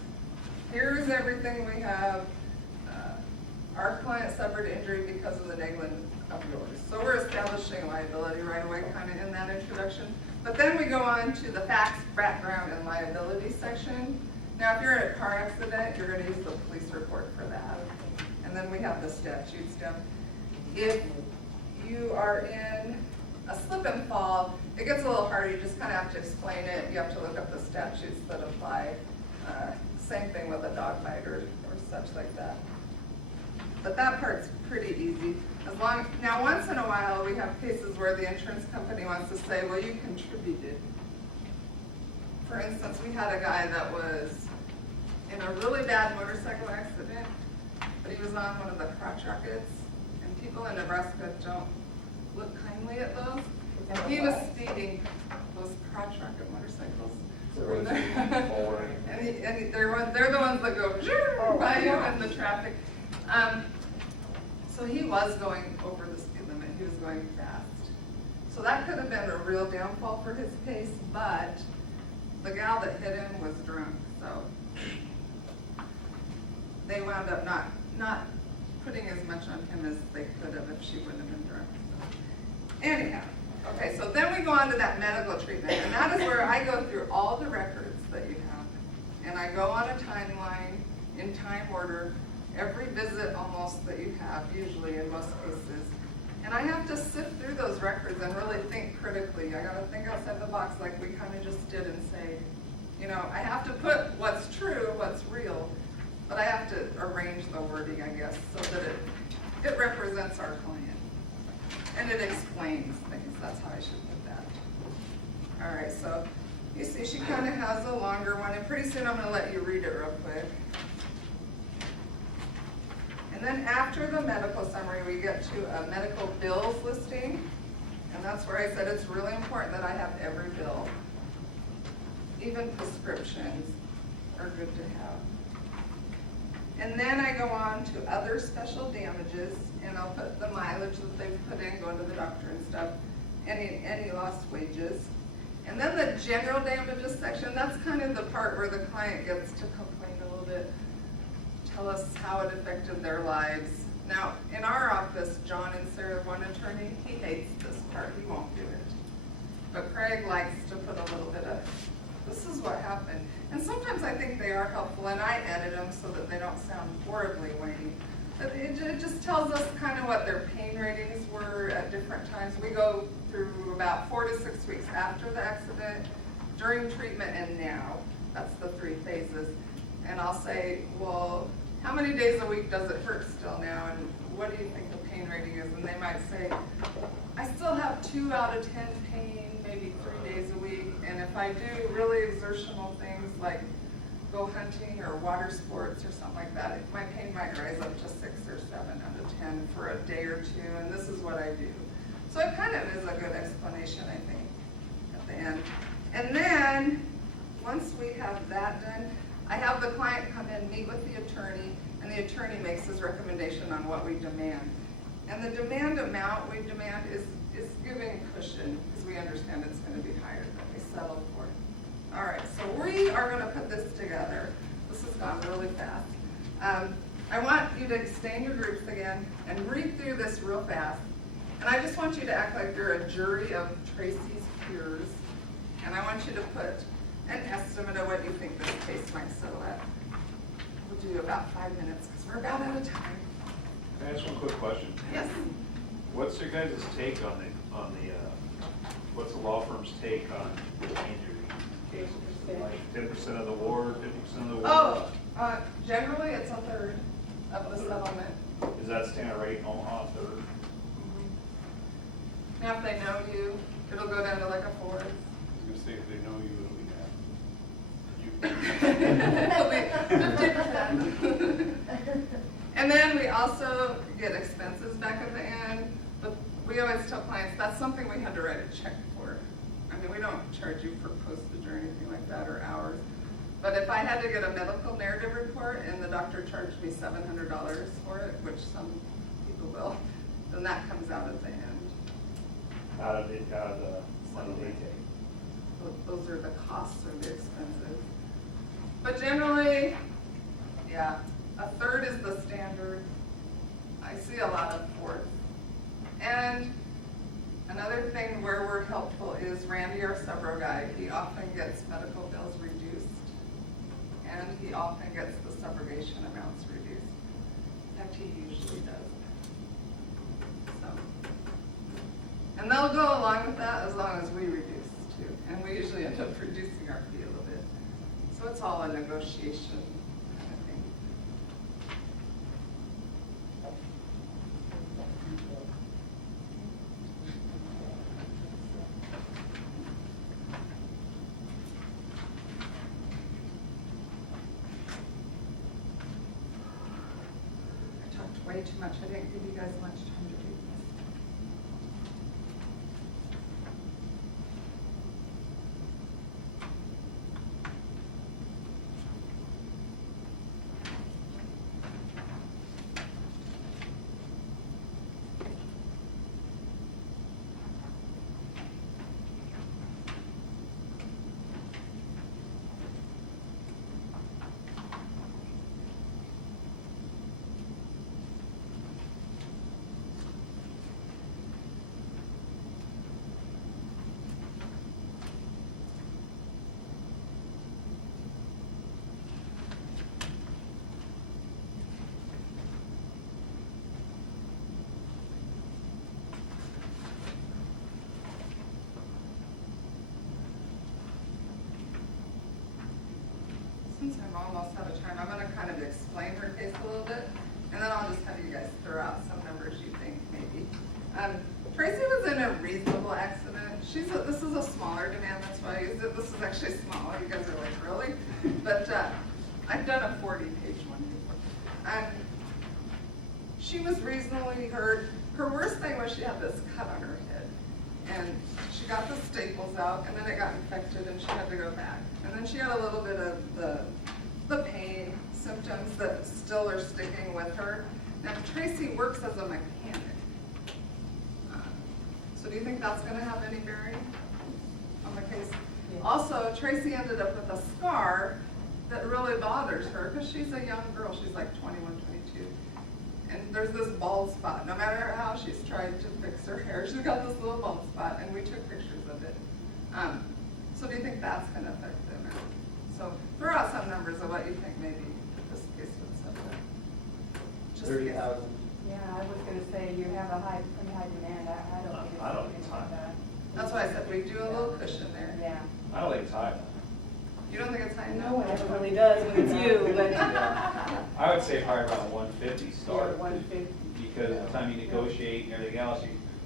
here's everything we have. Our client suffered injury because of the negligence of yours. So we're establishing liability right away, kind of in that introduction. But then we go on to the facts, background, and liability section. Now, if you're in a car accident, you're going to use the police report for that. And then we have the statute stuff. If you are in a slip and fall, it gets a little harder. You just kind of have to explain it. You have to look up the statutes that apply. Same thing with a dog bite or such like that. But that part's pretty easy. Now, once in a while, we have cases where the insurance company wants to say, well, you contributed. For instance, we had a guy that was in a really bad motorcycle accident, but he was on one of the crotch rockets, and people in Nebraska don't look kindly at those. And he was speeding those crotch rocket motorcycles. They're the ones that go by you in the traffic. So he was going over the speed limit. He was going fast. So that could have been a real downfall for his pace, but the gal that hit him was drunk. So they wound up not putting as much on him as they could have if she wouldn't have been drunk. So anyhow, okay, so then we go on to that medical treatment, and that is where I go through all the records that you have. And I go on a timeline in time order, every visit almost that you have, usually in most cases. And I have to sift through those records and really think critically. I gotta think outside the box like we kind of just did and say, I have to put what's true, what's real, but I have to arrange the wording, I guess, so that it represents our client. And it explains things. That's how I should put that. All right, so you see she kind of has a longer one, and pretty soon I'm going to let you read it real quick. And then after the medical summary, we get to a medical bills listing, and that's where I said it's really important that I have every bill. Even prescriptions are good to have. And then I go on to other special damages, and I'll put the mileage that they've put in, going to the doctor and stuff, any lost wages. And then the general damages section, that's kind of the part where the client gets to complain a little bit, tell us how it affected their lives. Now, in our office, John and Sarah, one attorney, he hates this part, he won't do it. But Craig likes to put a little bit of, this is what happened. And sometimes I think they are helpful, and I edit them so that they don't sound horribly weighty. But it just tells us kind of what their pain ratings were at different times. We go through about 4 to 6 weeks after the accident, during treatment, and now. That's the 3 phases. And I'll say, well, how many days a week does it hurt still now? And what do you think the pain rating is? And they might say, I still have 2 out of 10 pain, maybe 3 days a week. And if I do really exertional things like go hunting or water sports or something like that, my pain might rise up to 6 or 7 out of 10 for a day or 2, and this is what I do. So it kind of is a good explanation, I think, at the end. And then, once we have that done, I have the client come in, meet with the attorney, and the attorney makes his recommendation on what we demand. And the demand amount we demand is giving cushion, because we understand it's going to be higher than we settled for. All right, so we are going to put this together. This has gone really fast. I want you to stay in your groups again and read through this real fast. And I just want you to act like you're a jury of Tracy's peers. And I want you to put an estimate of what you think this case might settle at. We'll do about 5 minutes because we're about out of time. Can I ask one quick question? Yes? What's your guys' take on what's the law firm's take on the injury cases? Like 10% of the award, 50% of the award? Oh, generally it's a third of the settlement. Is that standard rate in Omaha, third? Now if they know you, it'll go down to like a 4. I was gonna say, if they know you, it'll be half. It'll be 50%. And then we also get expenses back at the end, but we always tell clients that's something we had to write a check for. I mean, we don't charge you for postage or anything like that, or hours. But if I had to get a medical narrative report and the doctor charged me $700 for it, which some people will, then that comes out at the end. Out of the money they take. Those are the costs or the expenses. But generally, yeah, a third is the standard. I see a lot of fourths. And another thing where we're helpful is Randy, our subro guy. He often gets medical bills reduced, and he often gets the subrogation amounts reduced. In fact, he usually does. So, and they'll go along with that as long as we reduce too. And we usually end up reducing our fee a little bit. So it's all a negotiation kind of thing. I talked way too much. I didn't give you guys much time to read this. Since I'm almost out of time, I'm going to kind of explain her case a little bit, and then I'll just have you guys throw out some numbers you think maybe. Tracy was in a reasonable accident. This is a smaller demand, that's why I used it. This is actually smaller. You guys are like, really? But I've done a 40-page one before. She was reasonably hurt. Her worst thing was she had this cut on her head. And she got the staples out, and then it got infected, and she had to go back. And then she had a little bit of the pain symptoms that still are sticking with her. Now, Tracy works as a mechanic. So do you think that's going to have any bearing on the case. Yeah. Also, Tracy ended up with a scar that really bothers her, because she's a young girl, she's like 21, 22. And there's this bald spot, no matter how she's tried to fix her hair, she's got this little bald spot, and we took pictures of it. So do you think that's gonna affect the amount? So throw out some numbers of what you think maybe this case would settle at. Just 30,000. Yeah, I was gonna say, you have a pretty high demand, I don't think it's. I don't think it's high. That's why I said we do a little cushion there. Yeah. I don't think it's high. You don't think it's high No enough? one ever really does when it's you, but. I would say probably around 150 start. Yeah, 150. Because by the time you negotiate and everything else,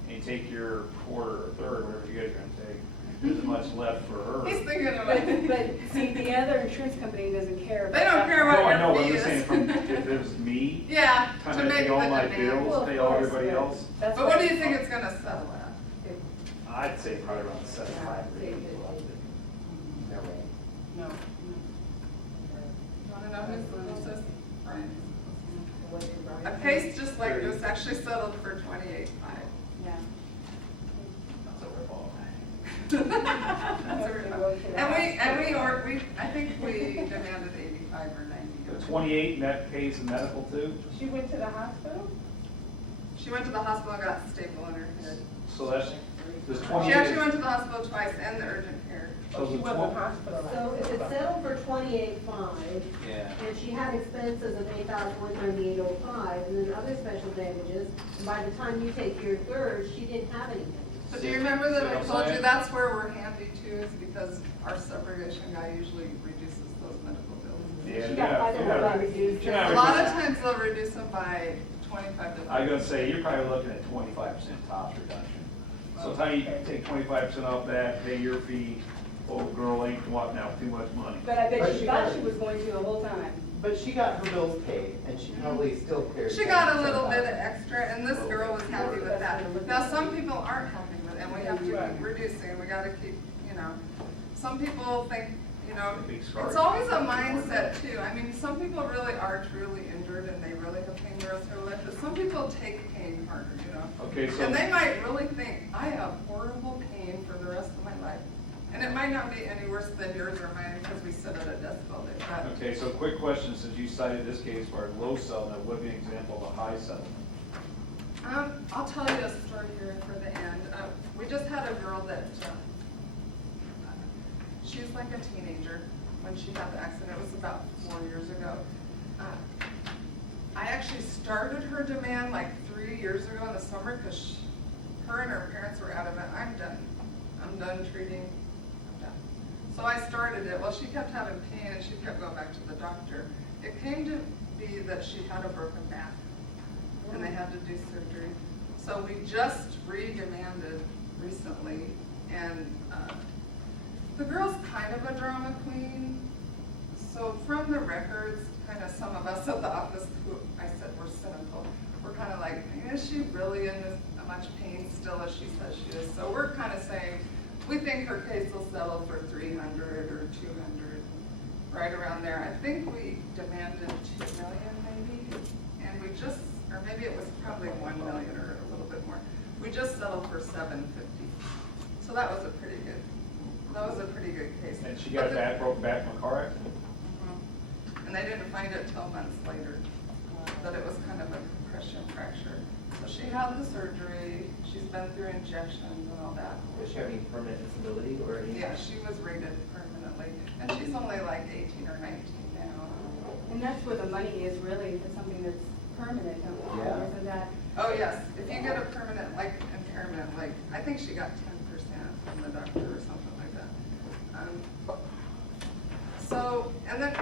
you take your quarter or third, whatever you guys are gonna take, there's much left for her. He's thinking of But, it. but see, the other insurance company doesn't care about They don't that. care what No, I know, your but I'm fee just saying, is. from, if it was me, Yeah, trying to to make pay all the my demand. bills, Well, pay of all course, everybody yeah. else, That's But what do why- you think it's gonna settle at? I'd say probably around 75 or 80. No, no. Wanna know who's the closest? Brian. What did Brian A say? case just like this actually settled for 28.5. Yeah. That's a rip-off. That's a rip-off. And we, I think we demanded 85 or 90. The 28 in that case in medical too, She went to the hospital? She went to the hospital and got a staple in her head. so that's, there's She 28. actually went to the hospital twice and the urgent care. So She the wasn't 20 hospitalized. So if it's settled for 28.5, Yeah. and she had expenses of 8,198.05, and then other special damages, and by the time you take your third, she didn't have anything. But do you remember that I So told you I'm that's where we're handy too, is because our subrogation guy usually reduces those medical bills. Yeah, She got yeah, five yeah. hundred reduced. Yeah. A lot of times they'll reduce them by 25 to. I was gonna say, you're probably looking at 25% tops reduction. So the time you take 25% off that, pay your fee, old girl ain't walking out with too much money. But I bet But she she thought got- she was going to the whole time. But she got her bills paid, and she probably still cleared. She got a little 10,000. bit of extra, and this girl was happy with that. Now, some people aren't happy with it, and we have to keep reducing, we gotta keep, some people think, Big scar. it's always a mindset too. I mean, some people really are truly injured and they really have pain the rest of their life, but some people take pain harder, Okay, so. And they might really think, I have horrible pain for the rest of my life. And it might not be any worse than yours or mine because we sit at a desk all day, but. Okay, so quick question, since you cited this case for a low settlement, what would be an example of a high settlement? I'll tell you a story here for the end. We just had a girl that, she was like a teenager when she had the accident. It was about 4 years ago. I actually started her demand like 3 years ago in the summer because her and her parents were adamant, I'm done. I'm done treating, I'm done. So I started it. Well, she kept having pain and she kept going back to the doctor. It came to be that she had a broken back and they had to do surgery. So we just re-demanded recently, and the girl's kind of a drama queen. So from the records, kind of some of us at the office who I said were cynical, we're kind of like, is she really in as much pain still as she says she is? So we're kind of saying, we think her case will settle for 300 or 200, right around there. I think we demanded 2 million maybe, and we just, or maybe it was probably 1 million or a little bit more. We just settled for 750. So that was a pretty good case. And she But got the- that broke back from a car accident? Mhm. And they didn't find it till months later, that it was kind of a compression fracture. So she had the surgery, she's been through injections and all that. Does she have any permanent disability or any? Yeah, she was rated permanently, and she's only like 18 or 19 now. And that's where the money is really for something that's permanent, Yeah. isn't that? Oh, yes, if you get a permanent, like impairment, like, I think she got 10% from the doctor or something like that. So, and then,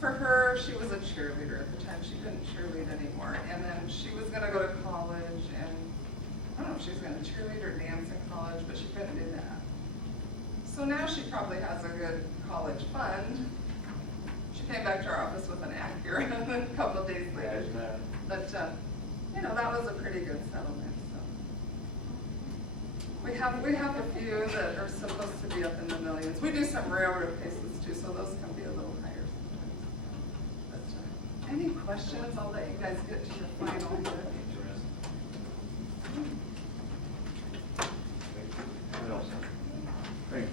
for her, she was a cheerleader at the time. She couldn't cheerlead anymore. And then she was gonna go to college and, I don't know if she was gonna cheerlead or dance in college, but she couldn't do that. So now she probably has a good college fund. She came back to our office with an Acura a couple of days later. Imagine that. But, that was a pretty good settlement, so. We have a few that are supposed to be up in the millions. We do some railroad cases too, so those can be a little higher sometimes. But, any questions? I'll let you guys get to your final. What else? Thank you.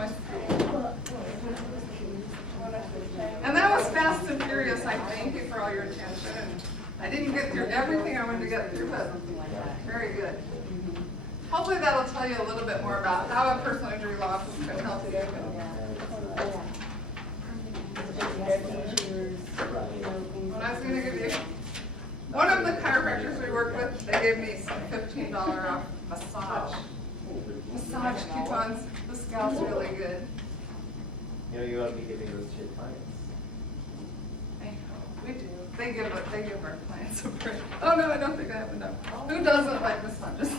my school. And that was fast and furious. I thank you for all your attention. And I didn't get through everything I wanted to get through, but very good. Hopefully that'll tell you a little bit more about how a personal injury law office can help you. When I was going to give you, one of the chiropractors we worked with, they gave me some $15 off massage coupons. This gal's really good. You know, you ought to be giving those to your clients. I know, we do. They give our clients a break. Oh no, I don't think I have enough. Who doesn't like massages?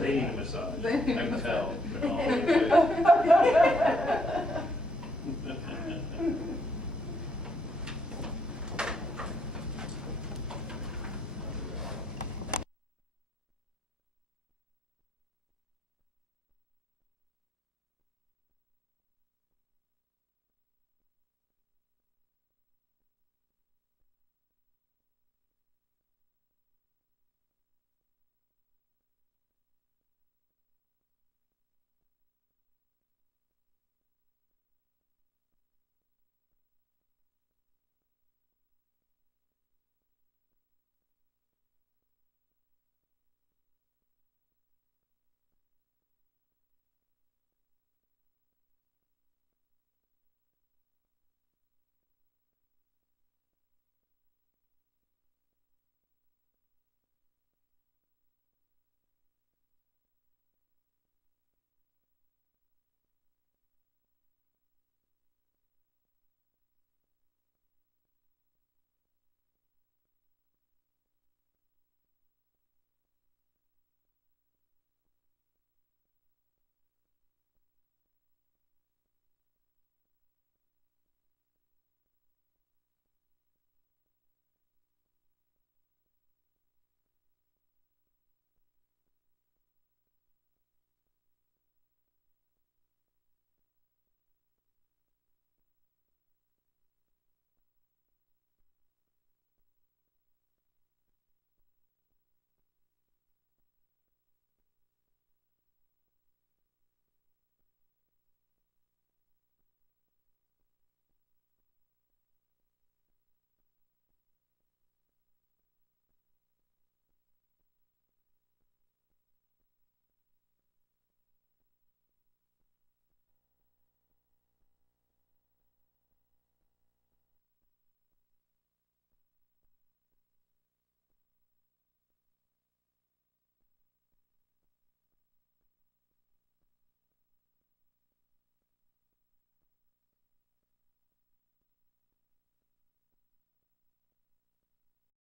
They need a massage. They need I a can tell. massage.